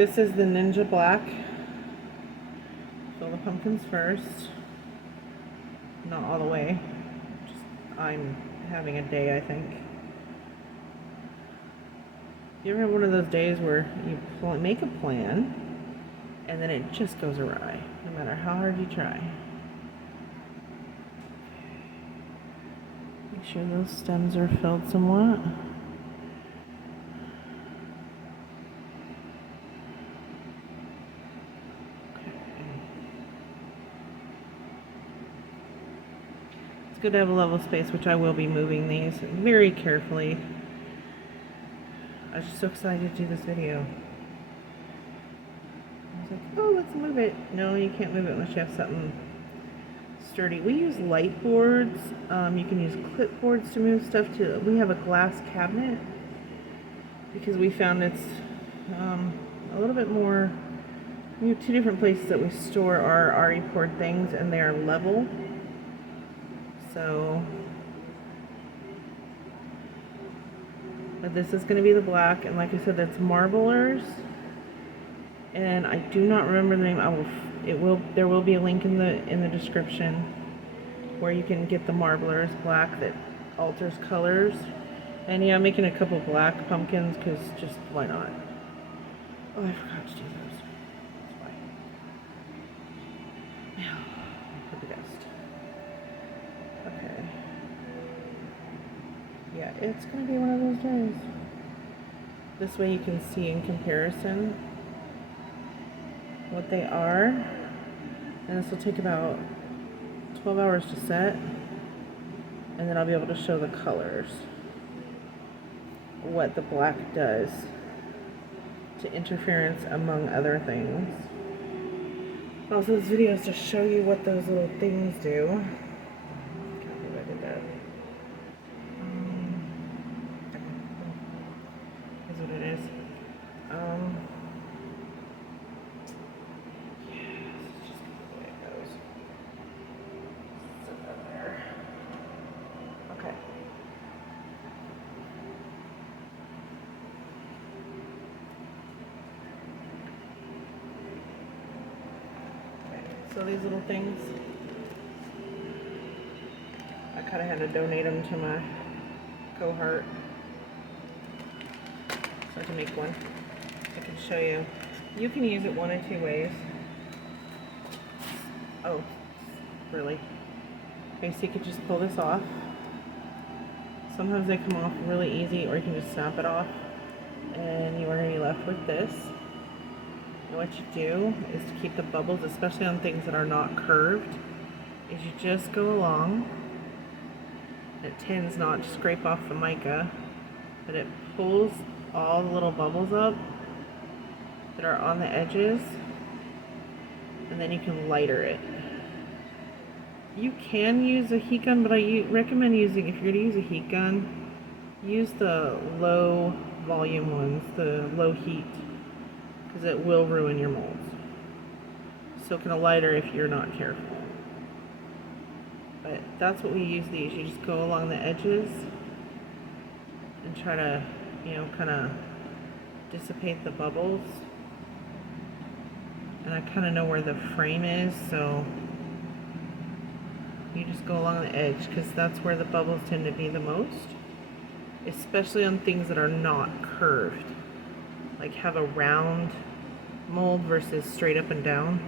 This is the Ninja Black. Fill the pumpkins first. Not all the way. I'm having a day, I think. You ever have one of those days where you make a plan and then it just goes awry, no matter how hard you try? Make sure those stems are filled somewhat. It's good to have a level space, which I will be moving these very carefully. I was just so excited to do this video. I was like, oh, let's move it. No, you can't move it unless you have something sturdy. We use light boards. You can use clipboards to move stuff too. We have a glass cabinet because we found it's a little bit more. We have two different places that we store our RE poured things, and they are level. So, but this is going to be the black, and like I said, that's Marblers, and I do not remember the name. There will be a link in the description where you can get the Marblers black that alters colors. And yeah, I'm making a couple black pumpkins because just why not? Oh, I forgot to do those. That's why. Yeah, for the best. Okay. Yeah, it's gonna be one of those days. This way you can see in comparison what they are. And this will take about 12 hours to set. And then I'll be able to show the colors. What the black does to interference, among other things. Also, this video is to show you what those little things do. Can't believe I did that. Is what it is. Yeah, this is just the way it goes. Sit that there. Okay. So these little things, I kind of had to donate them to my cohort so I can make one. I can show you. You can use it one of two ways. Oh, really? Okay, so you could just pull this off. Sometimes they come off really easy, or you can just snap it off and you are going to be left with this. And what you do is to keep the bubbles, especially on things that are not curved, is you just go along. It tends not to scrape off the mica, but it pulls all the little bubbles up that are on the edges, and then you can lighter it. You can use a heat gun, but I recommend using, if you're going to use a heat gun, use the low volume ones, the low heat, because it will ruin your molds. So can a lighter if you're not careful. But that's what we use these. You just go along the edges and try to, kind of dissipate the bubbles. And I kind of know where the frame is, so you just go along the edge, because that's where the bubbles tend to be the most, especially on things that are not curved, like have a round mold versus straight up and down.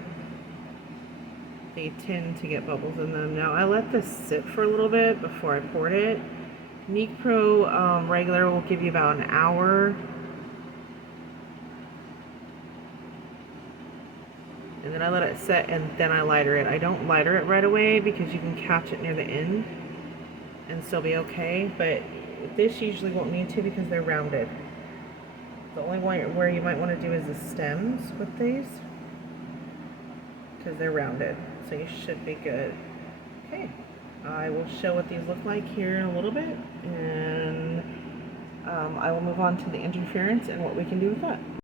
They tend to get bubbles in them. Now I let this sit for a little bit before I poured it. Mica Pro regular will give you about an hour. And then I let it set, and then I lighter it. I don't lighter it right away because you can catch it near the end and still be okay. But this usually won't need to because they're rounded. The only one where you might want to do is the stems with these, because they're rounded. So you should be good. Okay, I will show what these look like here in a little bit, and I will move on to the interference and what we can do with that.